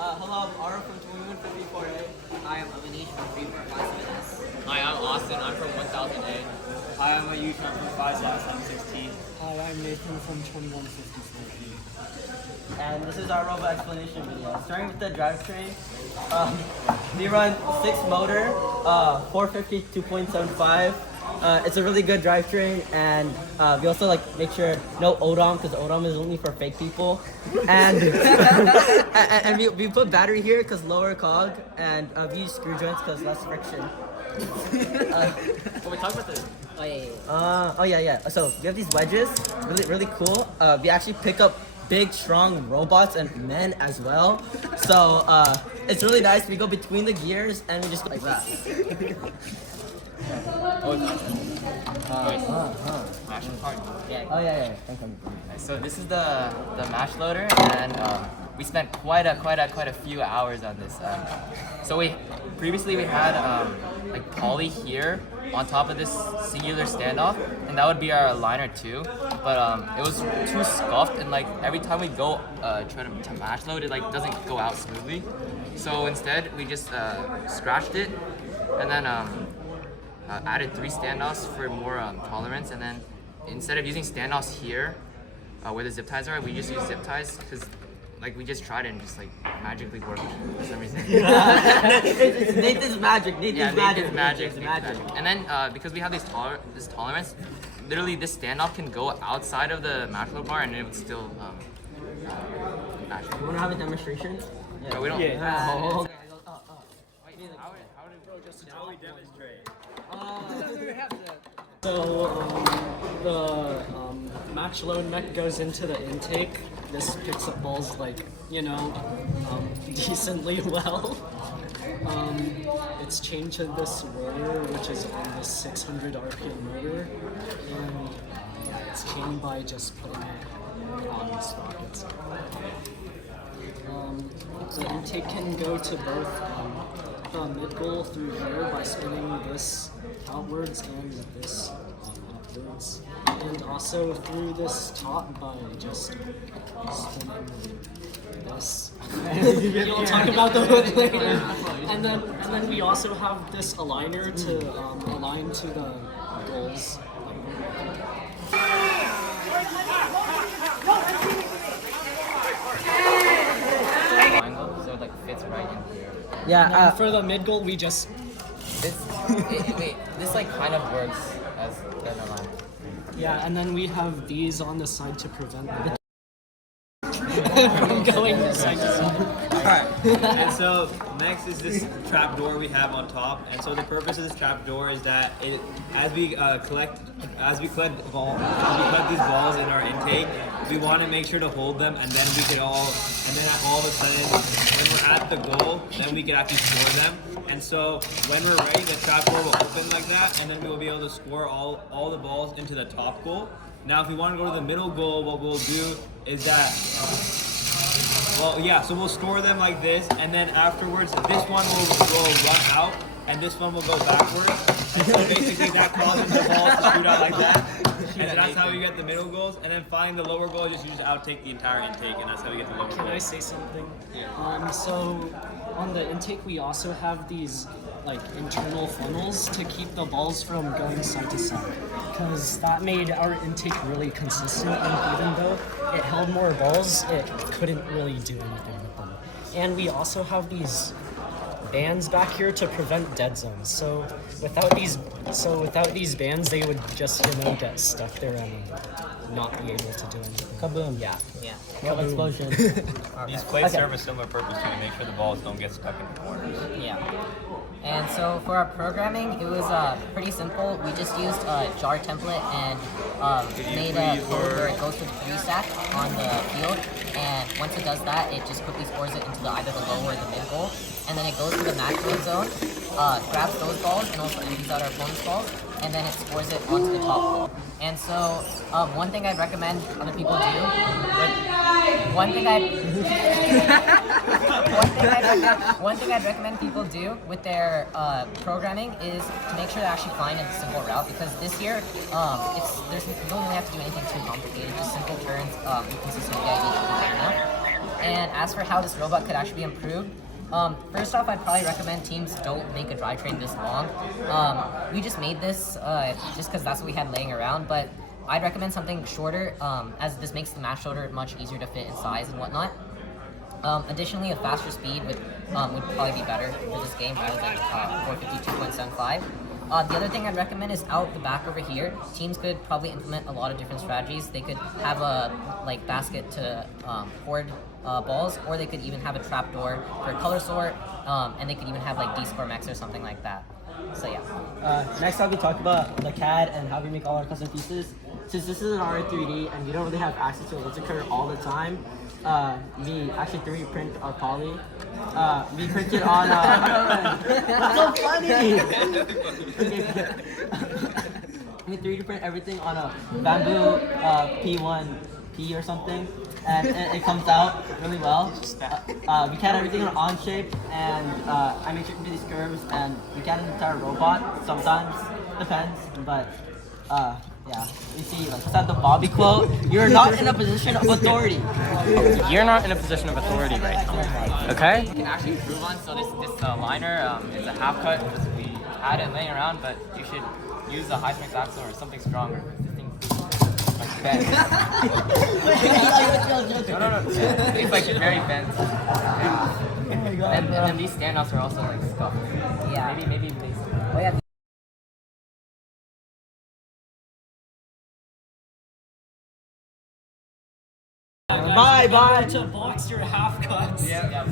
Hello, I'm Ara from 2154A. Hi, I'm Avanish from 345 Hi, I'm Austin. I'm from 1008. Hi, I'm Ayush. I'm from 5716. Hi, I'm Nathan from 2154E. And this is our robot explanation video. Starting with the drivetrain, we run 6 motor, 450 2.75. It's a really good drivetrain, and we also make sure no ODOM, because ODOM is only for fake people. And and we put battery here because lower cog, and we use screw joints because less friction. Can we talk about this? Oh yeah. Yeah. So we have these wedges, really cool. We actually pick up big, strong robots and men as well. So it's really nice. We go between the gears and we just go like that. Action part. Yeah. So this is the mash loader, and we spent quite a few hours on this. So previously we had like poly here on top of this singular standoff, and that would be our liner too. But it was too scuffed, and every time we go try to mash load, it doesn't go out smoothly. So instead we just scratched it, and then added 3 standoffs for more tolerance, and then instead of using standoffs here where the zip ties are, we just use zip ties because we just tried it and just magically worked for some reason. Nathan's magic. Nathan's magic. And then because we have this tolerance, literally this standoff can go outside of the mash load bar and it would still mash. You want to have a demonstration? No, we don't. Yeah. How we demonstrate. So the match load neck goes into the intake. This picks up balls decently well. It's chained to this rotor, which is on this 600 RPM motor, and it's chained by just putting it on the sprockets. The intake can go to both the mid goal through here by spinning this outwards and this upwards, and also through this top by just spinning this. We'll talk about the hood later. And then we also have this aligner to align to the goals. So it fits right in here. Yeah. For the mid goal, we just This kind of works as an align. and then we have these on the side to prevent the from going side to side. Alright, and so next is this trap door we have on top. And so the purpose of this trap door is that as we collect these balls in our intake, we want to make sure to hold them, and then all of a sudden, when we're at the goal, then we can actually score them. And so when we're ready, the trap door will open like that, and then we will be able to score all the balls into the top goal. Now, if we want to go to the middle goal, what we'll do is that, so we'll store them like this, and then afterwards, this one will run out, and this one will go backwards. And so basically that causes the balls to shoot out like that. And that's how we get the middle goals. And then finally the lower goal, just use to outtake the entire intake, and that's how we get the lower goals. Can I say something? Yeah. So on the intake, we also have these internal funnels to keep the balls from going side to side, because that made our intake really consistent, and even though it held more balls, it couldn't really do anything with them. And we also have these bands back here to prevent dead zones. So without these bands, they would just get stuck there and not be able to do anything. Kaboom. Yeah. No explosion. These plates serve a similar purpose to make sure the balls don't get stuck in the corners. Yeah. And so for our programming, it was pretty simple. We just used a jar template and made a code where it goes to the 3 stack on the field. And once it does that, it just quickly scores it into either the low or the mid goal. And then it goes to the maximum zone, grabs those balls and also empties out our opponent's balls, and then it scores it onto the top goal. And so one thing I'd recommend other people do, one thing I'd recommend people do with their programming is to make sure they're actually flying a simple route, because this year you don't really have to do anything too complicated, just simple turns, consistent guiding, And as for how this robot could actually be improved, first off, I'd probably recommend teams don't make a drivetrain this long. We just made this just because that's what we had laying around, but I'd recommend something shorter, as this makes the mash loader much easier to fit in size and whatnot. Additionally, a faster speed would probably be better for this game rather than 452.75. The other thing I'd recommend is out the back over here. Teams could probably implement a lot of different strategies. They could have a basket to hoard balls, or they could even have a trap door for color sort, and they could even have like D-Score Max or something like that. So yeah. Next up, we talked about the CAD and how we make all our custom pieces. Since this is an RI3D and we don't really have access to a laser cutter all the time, we actually 3D print our poly. We printed on. What's so funny? We 3D print everything on a bamboo P1P or something, and it comes out really well. We CAD everything on shape, and I make sure to do these curves, and we CAD an entire robot. Sometimes depends, but. Yeah, you see, like, beside the Bobby quote, you're not in a position of authority. You're not in a position of authority right now. Okay? You can actually improve on, so this liner is a half cut because we had it laying around, but you should use a high strength axle or something stronger. This thing's like bent. No. It's like very bent. Yeah. And then these standoffs are also like scuffed. Yeah. Maybe they. Oh yeah. Bye. To box your half cuts. Yeah.